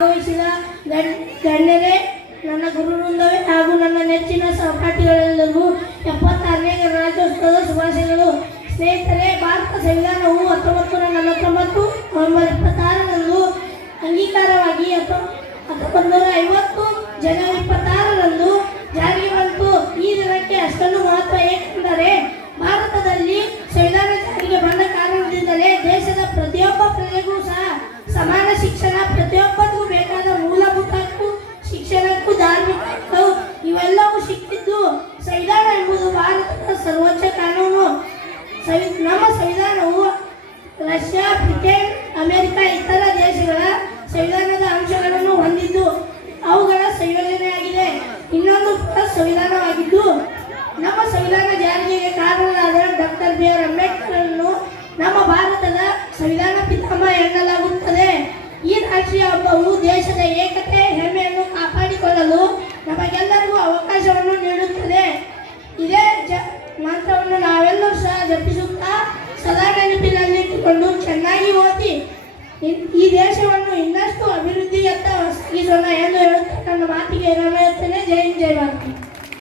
ಭಾಗವಹಿಸಿದ ಗಣ್ಯರೇ, ನನ್ನ ಗುರುವೃಂದವೇ ಹಾಗೂ ನನ್ನ ನೆಚ್ಚಿನ ಸಹಪಾಠಿಗಳೆಲ್ಲರಿಗೂ 76ನೇ ಗಣರಾಜ್ಯೋತ್ಸವದ ಶುಭಾಶಯಗಳು. ಸ್ನೇಹಿತರೆ, ಭಾರತ ಸಂವಿಧಾನವು 1949 ನವೆಂಬರ್ 26ರಂದು ಅಂಗೀಕಾರವಾಗಿ 1950 ಜನವರಿ 26ರಂದು ಜಾರಿಗೆ ಬಂತು. ಈ ದಿನಕ್ಕೆ ಅಷ್ಟೊಂದು ಮಹತ್ವ ಏಕೆಂದರೆ ಭಾರತದಲ್ಲಿ ಸಂವಿಧಾನ ಜಾರಿಗೆ ಬಂದ ಕಾರಣದಿಂದಲೇ ದೇಶದ ಪ್ರತಿಯೊಬ್ಬ ಪ್ರಜೆಗೂ ಸಹ ಸಮಾನ ಶಿಕ್ಷಣ, ಪ್ರತಿಯೊಬ್ಬರಿಗೂ ಬೇಕಾದ ಮೂಲಭೂತ ಹಕ್ಕು, ಶಿಕ್ಷಣಕ್ಕೂ ಧಾರ್ಮಿಕ ಹಕ್ಕು ಇವೆಲ್ಲವೂ ಸಿಕ್ಕಿದ್ದು ಸಂವಿಧಾನ ಎಂಬುದು ಭಾರತದ ಸರ್ವೋಚ್ಚ ಕಾನೂನು. ನಮ್ಮ ಸಂವಿಧಾನವು ರಷ್ಯಾ, ಬ್ರಿಟನ್, ಅಮೆರಿಕ ಇತರ ದೇಶಗಳ ಸಂವಿಧಾನದ ಅಂಶಗಳನ್ನು ಹೊಂದಿದ್ದು ಅವುಗಳ ಸಂಯೋಜನೆಯಾಗಿದೆ. ಇನ್ನೊಂದು ಸಂವಿಧಾನವಾಗಿದ್ದು ನಮ್ಮ ಸಂವಿಧಾನ ಜಾರಿಗೆ ಕಾರಣರಾದ ಡಾಕ್ಟರ್ ಬಿ.ಆರ್. ಅಂಬೇಡ್ಕರ್ರನ್ನು ನಮ್ಮ ಭಾರತದ ಸಂವಿಧಾನ ಪಿತಾಮಹ ಎನ್ನಲಾಗುತ್ತದೆ. ಈ ರಾಷ್ಟ್ರೀಯ ಹಬ್ಬವು ದೇಶದ ಏಕತೆ, ಹೆಮ್ಮೆಯನ್ನು ಕಾಪಾಡಿಕೊಳ್ಳಲು ನಮಗೆಲ್ಲರಿಗೂ ಅವಕಾಶವನ್ನು ನೀಡುತ್ತದೆ. ಇದೇ ಮಂತ್ರವನ್ನು ನಾವೆಲ್ಲರೂ ಸಹ ಜಪಿಸುತ್ತಾ ಸದಾ ನೆನಪಿನಲ್ಲಿಟ್ಟುಕೊಂಡು ಚೆನ್ನಾಗಿ ಓದಿ ಈ ದೇಶವನ್ನು ಇನ್ನಷ್ಟು ಅಭಿವೃದ್ಧಿಯತ್ತ ಸಾಗಿಸೋಣ ಎಂದು ಹೇಳುತ್ತಾ ನನ್ನ ಮಾತಿಗೆ